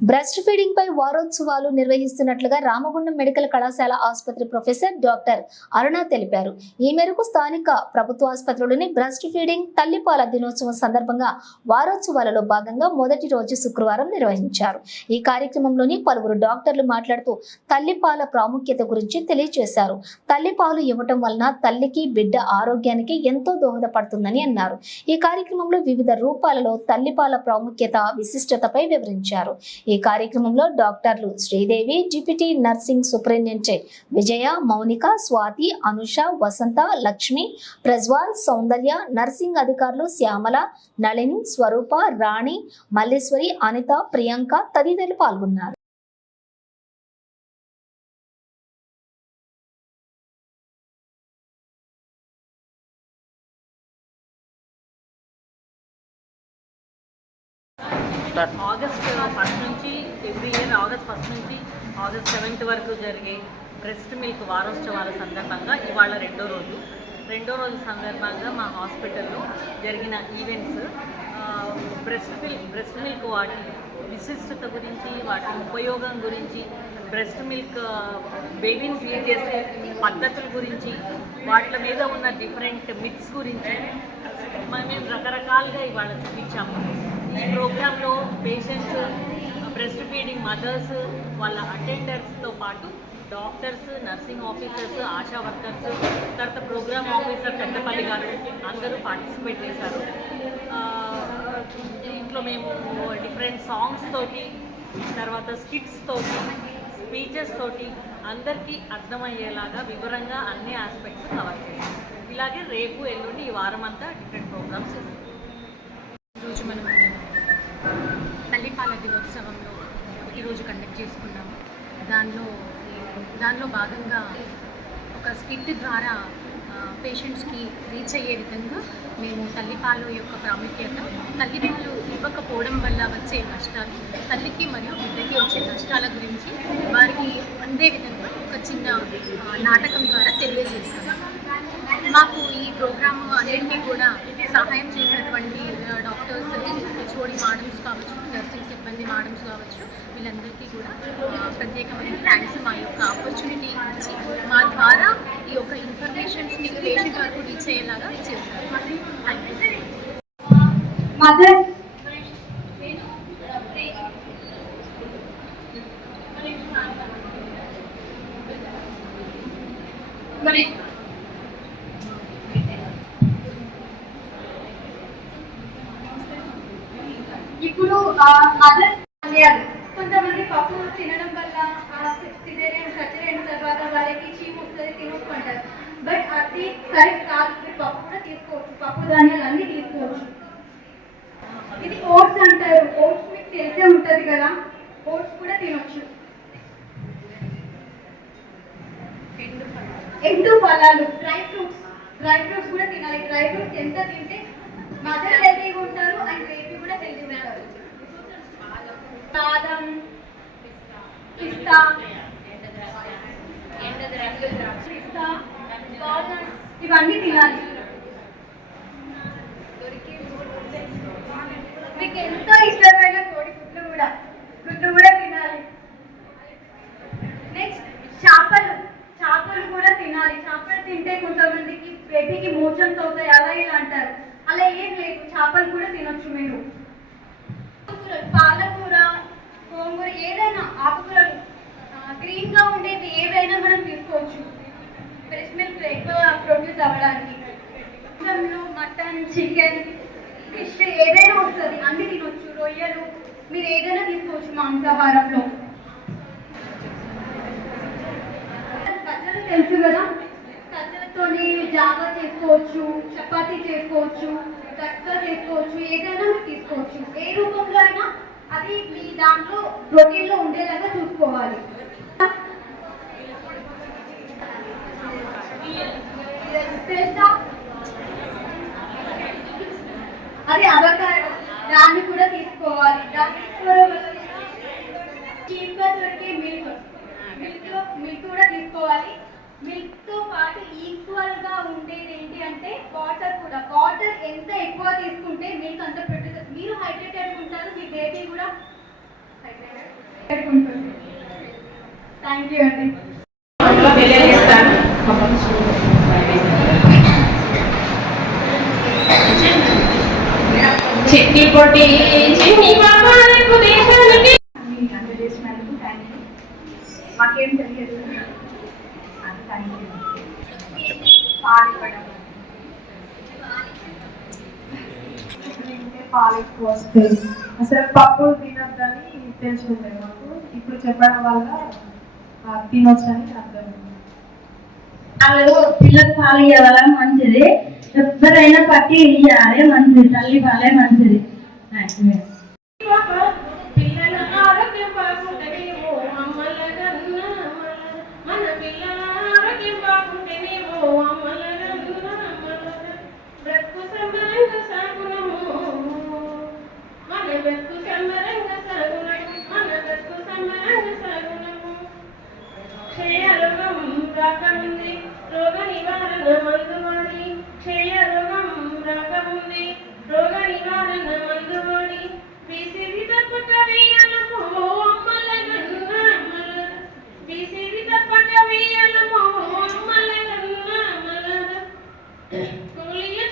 Breast feeding పై వారోత్సవాలు నిర్వహిస్తున్నట్లుగా Ramagundam medical కళాశాల ఆసుపత్రి ప్రొఫెసర్ డాక్టర్ అరుణ తెలిపారు. ఈ మేరకు స్థానిక ప్రభుత్వ ఆసుపత్రులని బ్రెస్ట్ ఫీడింగ్ తల్లిపాల దినోత్సవం సందర్భంగా వారోత్సవాలలో భాగంగా మొదటి రోజు శుక్రవారం నిర్వహించారు. ఈ కార్యక్రమంలోని పలువురు డాక్టర్లు మాట్లాడుతూ తల్లిపాల ప్రాముఖ్యత గురించి తెలియజేశారు తల్లిపాలు ఇవ్వటం వలన తల్లికి బిడ్డ ఆరోగ్యానికి ఎంతో దోహదపడుతుందని అన్నారు. ఈ కార్యక్రమంలో వివిధ రూపాలలో తల్లిపాల ప్రాముఖ్యత విశిష్టతపై వివరించారు. ఈ కార్యక్రమంలో డాక్టర్లు Sridevi deputy nursing superintendent Vijaya Mounika Swathi Anusha Vasantha Lakshmi Prajwal Soundarya nursing అధికారులు శ్యామల నళిని స్వరూప రాణి మల్లేశ్వరి అనిత ప్రియాంక తదితరులు పాల్గొన్నారు. August first every year August first నుంచి ఆగస్ట్ సెవెంత్ వరకు జరిగే బ్రెస్ట్ మిల్క్ వారోత్సవాల సందర్భంగా ఇవాళ రెండో రోజు. రెండో రోజు సందర్భంగా మా హాస్పిటల్లో జరిగిన events breast milk breast milk వాటి విశిష్టత గురించి వాటి ఉపయోగం గురించి బ్రెస్ట్ మిల్క్ బేబీని ఫీడ్ చేసే పద్ధతుల గురించి వాటి మీద ఉన్న డిఫరెంట్ మిక్స్ గురించి మేము రకరకాలుగా ఇవాళ చూపించాము. ఈ ప్రోగ్రాంలో పేషెంట్స్ బ్రెస్ట్ ఫీడింగ్ మదర్స్ వాళ్ళ అటెండర్స్తో పాటు doctors nursing officers Asha workers తర్వాత ప్రోగ్రామ్ ఆఫీసర్ పెద్దపల్లి గారు అందరూ పార్టిసిపేట్ చేశారు. ఇంట్లో దీంట్లో మేము డిఫరెంట్ సాంగ్స్ తోటి తర్వాత స్కిట్స్ తోటి స్పీచెస్ తోటి అందరికీ అర్థమయ్యేలాగా వివరంగా అన్ని ఆస్పెక్ట్స్ కవర్ చేశాం. ఇలాగే రేపు ఎల్లుండి ఈ వారం అంతా డిఫరెంట్ ప్రోగ్రామ్స్ ఈరోజు మనం తల్లిపాల దినోత్సవంలో ఈరోజు కండక్ట్ చేసుకున్నాము. దానిలో దానిలో భాగంగా ఒక స్కిట్ ద్వారా పేషెంట్స్కి రీచ్ అయ్యే విధంగా మేము తల్లిపాలు యొక్క ప్రాముఖ్యత తల్లిపాలు ఇవ్వకపోవడం వల్ల వచ్చే నష్టాలు తల్లికి మరియు బిడ్డకి వచ్చే నష్టాల గురించి వారికి అందే విధంగా ఒక చిన్న నాటకం ద్వారా తెలియజేస్తాము. మాకు ఈ ప్రోగ్రాము అన్నింటినీ కూడా సహాయం చేసినటువంటి డాక్టర్స్ హెచ్ఓడి మేడమ్స్ కావచ్చు నర్సింగ్ సిబ్బంది మేడమ్స్ కావచ్చు వీళ్ళందరికీ కూడా ప్రత్యేకమైన థ్యాంక్స్ మా యొక్క ఆపర్చునిటీ ఇచ్చి మా ద్వారా ఈ యొక్క ఇన్ఫర్మేషన్స్ని పేషెంట్ వరకు రీచ్ అయ్యేలాగా చేస్తారు ఇప్పుడు మదర్ అన్నారు కొంతమంది పప్పు తినడం వల్ల సిజేరియన్ సర్జరీ అయిన తర్వాత వాళ్ళకి చీమ్ వస్తుంది తినొచ్చు అంటారు. బట్ అది కరెక్ట్ కాదు. మీరు పప్పు కూడా తీసుకోవచ్చు. పప్పు ధాన్యాలు అన్నీ తీసుకోవచ్చు. ఇది ఓట్స్ అంటారు. ఓట్స్ మీకు తెలిసే ఉంటది కదా. ఓట్స్ కూడా తినొచ్చు. ఎండు ఫలాలు డ్రై ఫ్రూట్స్. డ్రై ఫ్రూట్స్ కూడా తినాలి. డ్రై ఫ్రూట్స్ ఎంత తింటే మదర్ హెల్తీగా ఉంటారు అండ్ బేబీ కూడా హెల్తీగా ఉంటారు బాదం పిస్తా పిస్తా ఇవన్నీ తినాలి. మీకు ఎంతో ఇష్టమైన కోడి గుడ్లు కూడా గుడ్లు కూడా తినాలి. నెక్స్ట్ చేపలు. చేపలు కూడా తినాలి. చేపలు తింటే కొంతమందికి బేబీకి మోషన్స్ అవుతాయి అలా ఇలా అంటారు. అలా ఏం లేదు చేపలు కూడా తినొచ్చు మీరు. పాలకూర గోంగూర ఏదైనా ఆకుకూర గ్రీన్గా ఉండేది ఏవైనా మనం తీసుకోవచ్చు. ఫ్రెష్ మిల్క్ ఎక్కువ ప్రొడ్యూస్ అవ్వడానికి. మటన్ చికెన్ ఫిష్ ఏదైనా వస్తుంది అన్ని తినొచ్చు. రొయ్యలు మీరు ఏదైనా తీసుకోవచ్చు మాంసాహారంలో. సజ్జలు తెలుసు కదా? సజ్జలతోని జావా చేసుకోవచ్చు చపాతీ చేసుకోవచ్చు గట్కా చేసుకోవచ్చు ఏదైనా తీసుకోవచ్చు. ఏ రూపంలో అయినా అది మీ దాంట్లో ప్రోటీన్లో ఉండేలాగా చూసుకోవాలి. తెలుసా? అది అవకాశం దాన్ని కూడా తీసుకోవాలి. దాన్ని తీసుకోవడం వల్ల చీప్గా దొరికే మిల్క్ మిల్క్ మిల్క్ కూడా తీసుకోవాలి. మిల్క్తో పాటు ఈక్వల్గా ఉండేది ఏంటి అంటే వాటర్ కూడా. వాటర్ ఎంత ఎక్కువ తీసుకుంటే మిల్క్ అంత పెట్టుతుంది మీరు హైడ్రేట్ థ్యాంక్ యూ అండి. థ్యాంక్ యూ మాకేం తెలియదు. పాలు ఎక్కువ వస్తాయి అసలు పప్పులు తినొద్దని తెలుసుకుంటాయి మాకు. ఇప్పుడు చెప్పడం వల్ల తినొచ్చని అర్థం వాళ్ళు పిల్లలకు పాలు ఇవ్వాలా మంచిది. ఎవరైనా పట్టి ఇవ్వాలి మంచిది తల్లి బాలే మంచిది. రాకముంది రోగ నివారణ మందువాడి బీసీవి తప్పక వేయాలమో అమ్మల గన్న అమ్మల బీసీవి తప్పక అమ్మల గన్న అమ్మల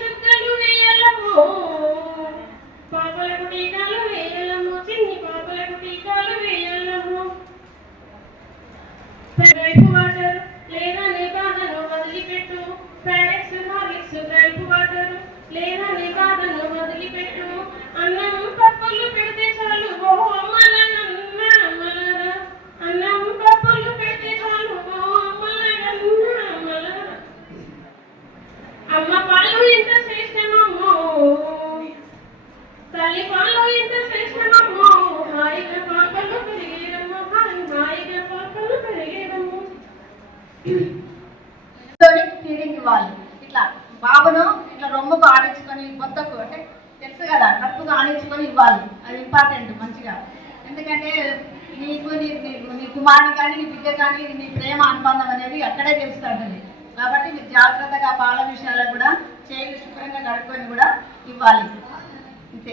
చుక్కలు పాపలకు టీకాలు వేయాలమో చిన్ని పాపలకు టీకాలు వేయాలమో వాటర్ లేదా నిబాధను వదిలిపెట్టు ప్యారెక్స్ హార్లిక్స్ రైపు వాటర్ లేదా నిబాధను వదిలిపెట్టు అన్నం పప్పులు పెడితే చాలు. ఓ అమ్మల అన్నం పప్పులు పెడితే చాలు. ఓ అమ్మ పాలు ఎంత తల్లి పాలు ఎంత హాయిగా పాపలు హాయిగా పాపలు ఫీడింగ్ ఇవ్వాలి. ఇట్లా బాబును ఇట్లా రొమ్మకు ఆడించుకొని బొత్తకు అంటే కదా తప్పుగా ఆలోచించుకొని ఇవ్వాలి. అది ఇంపార్టెంట్ మంచిగా. ఎందుకంటే నీకు నీ నీ కుమారుని కానీ నీ బిడ్డ కానీ నీ ప్రేమ అనుబంధం అనేది అక్కడే తెలుస్తుంది. కాబట్టి మీరు జాగ్రత్తగా పాల విషయాలు కూడా చేయి శుభ్రంగా కడుక్కొని కూడా ఇవ్వాలి. అంతే.